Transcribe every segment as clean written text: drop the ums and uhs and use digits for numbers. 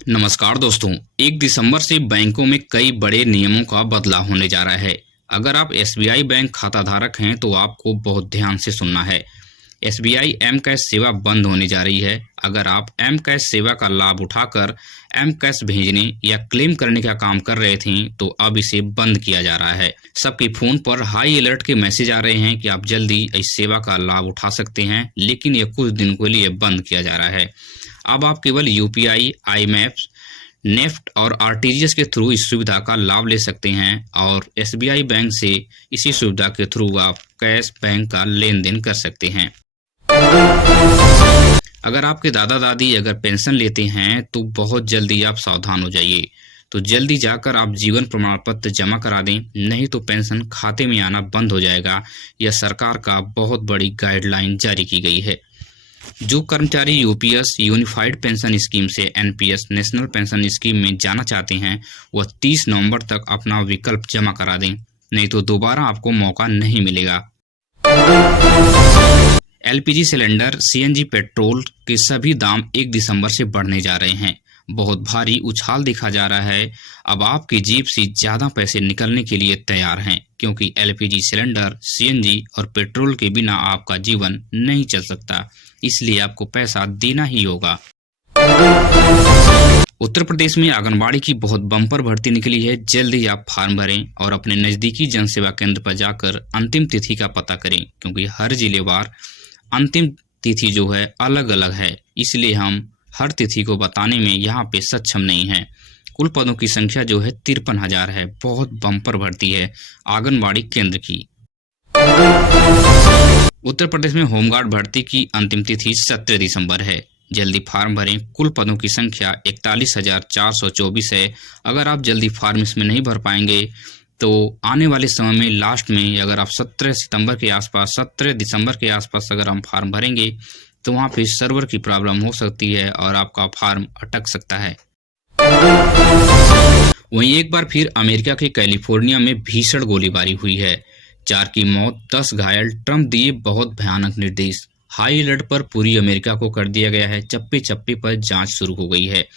नमस्कार दोस्तों। 1 दिसंबर से बैंकों में कई बड़े नियमों का बदलाव होने जा रहा है। अगर आप एसबीआई बैंक खाता धारक हैं तो आपको बहुत ध्यान से सुनना है। एसबीआई एम कैश सेवा बंद होने जा रही है। अगर आप एम कैश सेवा का लाभ उठाकर एम कैश भेजने या क्लेम करने का काम कर रहे थे तो अब इसे बंद किया जा रहा है। सबके फोन पर हाई अलर्ट के मैसेज आ रहे हैं कि आप जल्दी इस सेवा का लाभ उठा सकते हैं, लेकिन यह कुछ दिन के लिए बंद किया जा रहा है। अब आप केवल यूपीआई, आईएमएफ, नेफ्ट और आरटीजीएस के थ्रू इस सुविधा का लाभ ले सकते हैं और एसबीआई बैंक से इसी सुविधा के थ्रू आप कैश बैंक का लेन देन कर सकते हैं। अगर आपके दादा दादी अगर पेंशन लेते हैं तो बहुत जल्दी आप सावधान हो जाइए। तो जल्दी जाकर आप जीवन प्रमाण पत्र जमा करा दें, नहीं तो पेंशन खाते में आना बंद हो जाएगा। यह सरकार का बहुत बड़ी गाइडलाइन जारी की गई है। जो कर्मचारी यूपीएस यूनिफाइड पेंशन स्कीम से एनपीएस नेशनल पेंशन स्कीम में जाना चाहते हैं वह 30 नवंबर तक अपना विकल्प जमा करा दें, नहीं तो दोबारा आपको मौका नहीं मिलेगा। एलपीजी सिलेंडर, सीएनजी पेट्रोल के सभी दाम 1 दिसंबर से बढ़ने जा रहे हैं। बहुत भारी उछाल देखा जा रहा है। अब आपकी जेब से ज्यादा पैसे निकलने के लिए तैयार हैं, क्योंकि एलपीजी सिलेंडर, सीएनजी और पेट्रोल के बिना आपका जीवन नहीं चल सकता, इसलिए आपको पैसा देना ही होगा। उत्तर प्रदेश में आंगनबाड़ी की बहुत बम्पर भर्ती निकली है। जल्द ही आप फॉर्म भरें और अपने नजदीकी जन सेवा केंद्र पर जाकर अंतिम तिथि का पता करें, क्योंकि हर जिलेवार अंतिम तिथि जो है अलग अलग है, इसलिए हम हर तिथि को बताने में यहाँ पे सक्षम नहीं है। कुल पदों की संख्या जो है 53,000 है। बहुत बम्पर भर्ती है आंगनबाड़ी केंद्र की। उत्तर प्रदेश में होमगार्ड भर्ती की अंतिम तिथि 17 दिसंबर है। जल्दी फॉर्म भरें। कुल पदों की संख्या 41,424 है। अगर आप जल्दी फॉर्म इसमें नहीं भर पाएंगे तो आने वाले समय में लास्ट में अगर आप 17 दिसंबर के आसपास अगर हम फॉर्म भरेंगे तो वहाँ पे सर्वर की प्रॉब्लम हो सकती है और आपका फॉर्म अटक सकता है। वहीं एक बार फिर अमेरिका के कैलिफोर्निया में भीषण गोलीबारी हुई है। 4 की मौत, 10 घायल। ट्रंप दिए बहुत भयानक निर्देश। हाई अलर्ट पर पूरी अमेरिका को कर दिया गया है। चप्पे चप्पे पर जांच शुरू हो गई है।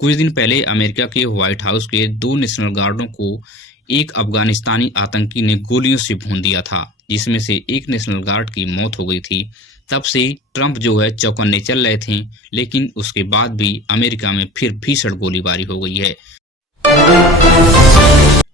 कुछ दिन पहले अमेरिका के व्हाइट हाउस के 2 नेशनल गार्डों को एक अफगानिस्तानी आतंकी ने गोलियों से भून दिया था, जिसमें से एक नेशनल गार्ड की मौत हो गई थी। तब से ट्रंप जो है चौकन्ने चल रहे थे, लेकिन उसके बाद भी अमेरिका में फिर भीषण गोलीबारी हो गई है।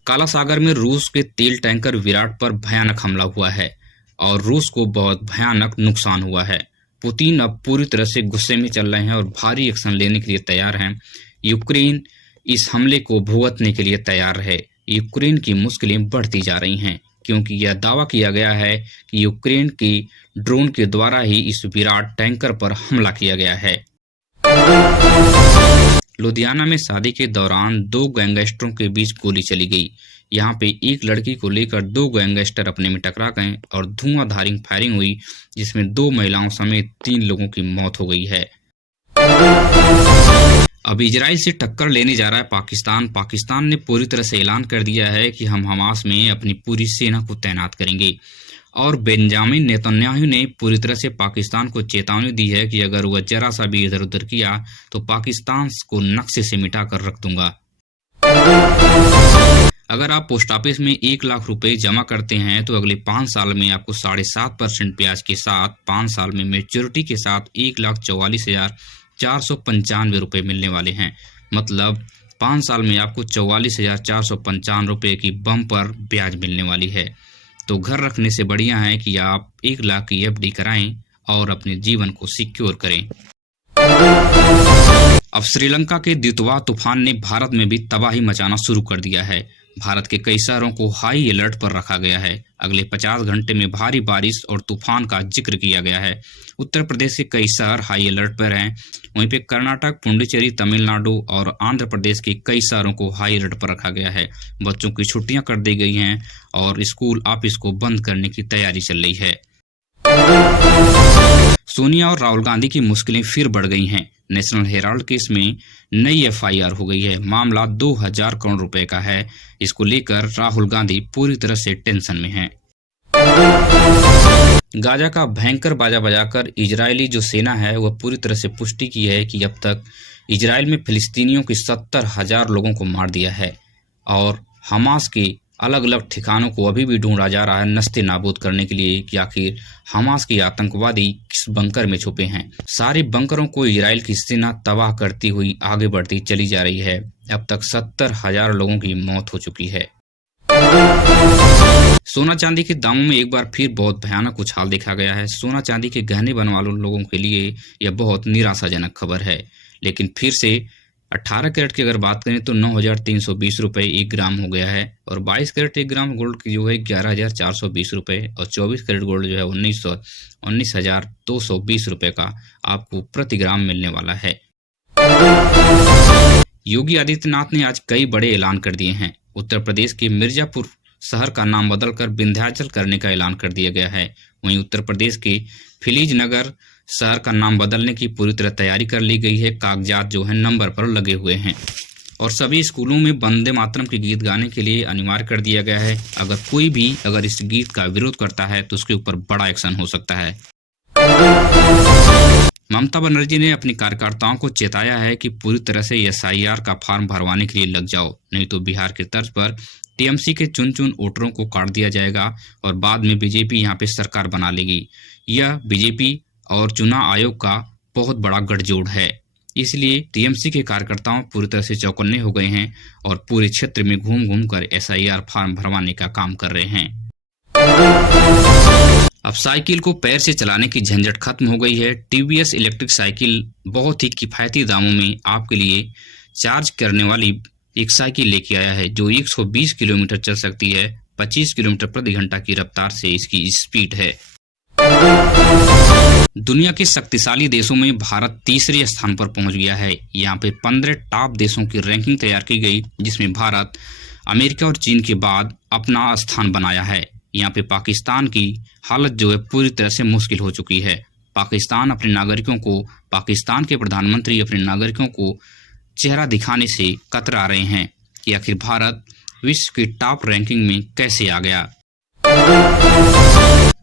काला सागर में रूस के तेल टैंकर विराट पर भयानक हमला हुआ है और रूस को बहुत भयानक नुकसान हुआ है। पुतिन अब पूरी तरह से गुस्से में चल रहे हैं और भारी एक्शन लेने के लिए तैयार हैं। यूक्रेन इस हमले को भुगतने के लिए तैयार है। यूक्रेन की मुश्किलें बढ़ती जा रही हैं, क्योंकि यह दावा किया गया है कि यूक्रेन की ड्रोन के द्वारा ही इस विराट टैंकर पर हमला किया गया है। लुधियाना में शादी के दौरान 2 गैंगस्टरों के बीच गोली चली गई। यहाँ पे एक लड़की को लेकर 2 गैंगस्टर अपने में टकरा गए और धुआंधार फायरिंग हुई, जिसमें 2 महिलाओं समेत 3 लोगों की मौत हो गई है। अब इजराइल से टक्कर लेने जा रहा है पाकिस्तान। पाकिस्तान ने पूरी तरह से ऐलान कर दिया है कि हम हमास में अपनी पूरी सेना को तैनात करेंगे और बेंजामिन नेतन्याहू ने पूरी तरह से पाकिस्तान को चेतावनी दी है कि अगर वह जरा सा भी इधर उधर किया तो पाकिस्तान को नक्शे से मिटा कर रख दूंगा। अगर आप पोस्ट ऑफिस में 1 लाख रुपए जमा करते हैं तो अगले 5 साल में आपको 7.5% ब्याज के साथ 5 साल में मैच्योरिटी के साथ 1,44,495 रुपए मिलने वाले हैं। मतलब 5 साल में आपको 44,495 रुपए की बम्पर ब्याज मिलने वाली है। तो घर रखने से बढ़िया है कि आप 1 लाख की एफडी कराएं और अपने जीवन को सिक्योर करें। अब श्रीलंका के दितवा तूफान ने भारत में भी तबाही मचाना शुरू कर दिया है। भारत के कई शहरों को हाई अलर्ट पर रखा गया है। अगले 50 घंटे में भारी बारिश और तूफान का जिक्र किया गया है। उत्तर प्रदेश के कई शहर हाई अलर्ट पर हैं। वहीं पे कर्नाटक, पुडुचेरी, तमिलनाडु और आंध्र प्रदेश के कई शहरों को हाई अलर्ट पर रखा गया है। बच्चों की छुट्टियां कर दी गई हैं और स्कूल ऑफिस को बंद करने की तैयारी चल रही है। सोनिया और राहुल गांधी की मुश्किलें फिर बढ़ गई हैं। नेशनल हेराल्ड केस में नई एफआईआर हो गई है। मामला 2000 करोड़ रुपए का है। इसको लेकर राहुल गांधी पूरी तरह से टेंशन में हैं। गाजा का भयंकर बाजा बजाकर इजरायली जो सेना है वह पूरी तरह से पुष्टि की है कि अब तक इजराइल में फिलिस्तीनियों की 70,000 लोगों को मार दिया है और हमास के अलग अलग ठिकानों को अभी भी ढूंढा जा रहा है नस्ते नाबूद करने के लिए कि आखिर हमास के आतंकवादी किस बंकर में छुपे हैं। सारे बंकरों को इजराइल की सेना तबाह करती हुई आगे बढ़ती चली जा रही है। अब तक 70,000 लोगों की मौत हो चुकी है। सोना चांदी के दामों में एक बार फिर बहुत भयानक उछाल देखा गया है। सोना चांदी के गहने बनने वाले लोगों के लिए यह बहुत निराशाजनक खबर है, लेकिन फिर से 18 कैरेट की अगर बात करें तो 9,320 रुपये 1 ग्राम हो गया है और 22 कैरेट 1 ग्राम गोल्ड की जो है 11,420 रुपये और 24 कैरेट गोल्ड जो है 19,220 रुपये का आपको प्रति ग्राम मिलने वाला है। योगी आदित्यनाथ ने आज कई बड़े ऐलान कर दिए हैं। उत्तर प्रदेश के मिर्जापुर शहर का नाम बदलकर विंध्याचल करने का ऐलान कर दिया गया है। वहीं उत्तर प्रदेश के फिलीज नगर शहर का नाम बदलने की पूरी तरह तैयारी कर ली गई है। कागजात जो है नंबर पर लगे हुए हैं और सभी स्कूलों में वंदे मातरम के गीत गाने के लिए अनिवार्य कर दिया गया है। अगर कोई भी इस गीत का विरोध करता है तो उसके ऊपर बड़ा एक्शन हो सकता है। ममता बनर्जी ने अपनी कार्यकर्ताओं को चेताया है कि पूरी तरह से SIR का फॉर्म भरवाने के लिए लग जाओ, नहीं तो बिहार की तर्ज पर TMC के चुन वोटरों को काट दिया जाएगा और बाद में बीजेपी यहाँ पे सरकार बना लेगी। यह बीजेपी और चुनाव आयोग का बहुत बड़ा गठजोड़ है, इसलिए TMC के कार्यकर्ताओं पूरी तरह से चौकन्ने हो गए हैं और पूरे क्षेत्र में घूम कर SIR फॉर्म भरवाने का काम कर रहे हैं। अब साइकिल को पैर से चलाने की झंझट खत्म हो गई है। TVS इलेक्ट्रिक साइकिल बहुत ही किफ़ायती दामों में आपके लिए चार्ज करने वाली एक साइकिल लेके आया है जो 120 किलोमीटर चल सकती है। 25 किलोमीटर प्रति घंटा की रफ्तार से इसकी स्पीड है। दुनिया के शक्तिशाली देशों में भारत तीसरे स्थान पर पहुंच गया है। यहाँ पे 15 टॉप देशों की रैंकिंग तैयार की गई, जिसमें भारत अमेरिका और चीन के बाद अपना स्थान बनाया है। यहाँ पे पाकिस्तान की हालत जो है पूरी तरह से मुश्किल हो चुकी है। पाकिस्तान के प्रधानमंत्री अपने नागरिकों को चेहरा दिखाने से कतरा रहे हैं कि आखिर भारत विश्व की टॉप रैंकिंग में कैसे आ गया।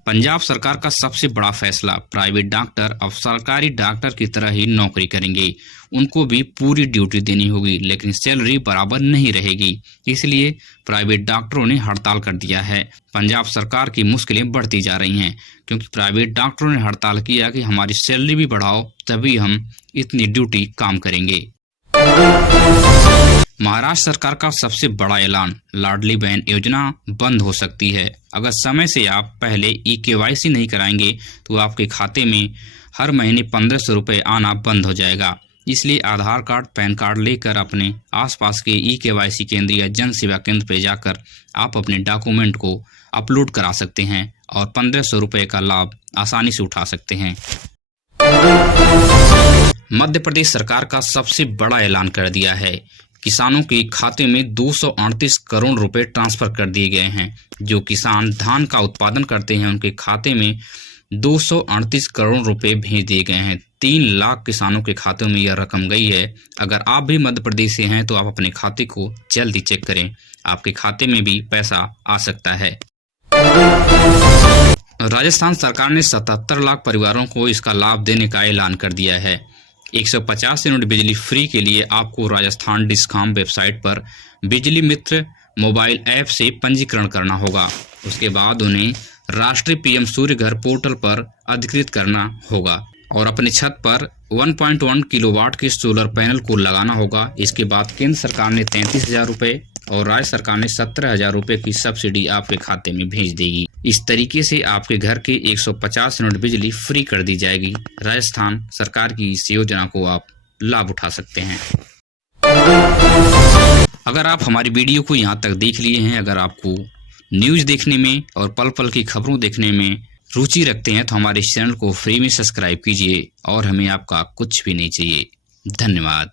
पंजाब सरकार का सबसे बड़ा फैसला, प्राइवेट डॉक्टर अब सरकारी डॉक्टर की तरह ही नौकरी करेंगे। उनको भी पूरी ड्यूटी देनी होगी, लेकिन सैलरी बराबर नहीं रहेगी, इसलिए प्राइवेट डॉक्टरों ने हड़ताल कर दिया है। पंजाब सरकार की मुश्किलें बढ़ती जा रही हैं क्योंकि प्राइवेट डॉक्टरों ने हड़ताल किया कि हमारी सैलरी भी बढ़ाओ, तभी हम इतनी ड्यूटी काम करेंगे। महाराष्ट्र सरकार का सबसे बड़ा ऐलान, लाडली बहन योजना बंद हो सकती है। अगर समय से आप पहले KYC नहीं कराएंगे तो आपके खाते में हर महीने 1,500 रुपये आना बंद हो जाएगा। इसलिए आधार कार्ड, पैन कार्ड लेकर अपने आसपास के KYC केंद्र या जन सेवा केंद्र पर जाकर आप अपने डॉक्यूमेंट को अपलोड करा सकते हैं और 1,500 रुपये का लाभ आसानी से उठा सकते हैं। मध्य प्रदेश सरकार का सबसे बड़ा ऐलान कर दिया है। किसानों के खाते में 238 करोड़ रुपए ट्रांसफर कर दिए गए हैं। जो किसान धान का उत्पादन करते हैं उनके खाते में 238 करोड़ रुपए भेज दिए गए हैं। 3 लाख किसानों के खातों में यह रकम गई है। अगर आप भी मध्य प्रदेश से हैं तो आप अपने खाते को जल्दी चेक करें, आपके खाते में भी पैसा आ सकता है। राजस्थान सरकार ने 77 लाख परिवारों को इसका लाभ देने का ऐलान कर दिया है। 150 यूनिट बिजली फ्री के लिए आपको राजस्थान डिस्कॉम वेबसाइट पर बिजली मित्र मोबाइल ऐप से पंजीकरण करना होगा। उसके बाद उन्हें राष्ट्रीय PM सूर्य घर पोर्टल पर अधिकृत करना होगा और अपनी छत पर 1.1 किलोवाट के सोलर पैनल को लगाना होगा। इसके बाद केंद्र सरकार ने 33,000 रुपये और राज्य सरकार ने 17,000 रुपये की सब्सिडी आपके खाते में भेज देगी। इस तरीके से आपके घर के 150 यूनिट बिजली फ्री कर दी जाएगी। राजस्थान सरकार की इस योजना को आप लाभ उठा सकते हैं। अगर आप हमारी वीडियो को यहाँ तक देख लिए हैं, अगर आपको न्यूज़ देखने में और पल पल की खबरों देखने में रुचि रखते हैं तो हमारे इस चैनल को फ्री में सब्सक्राइब कीजिए और हमें आपका कुछ भी नहीं चाहिए। धन्यवाद।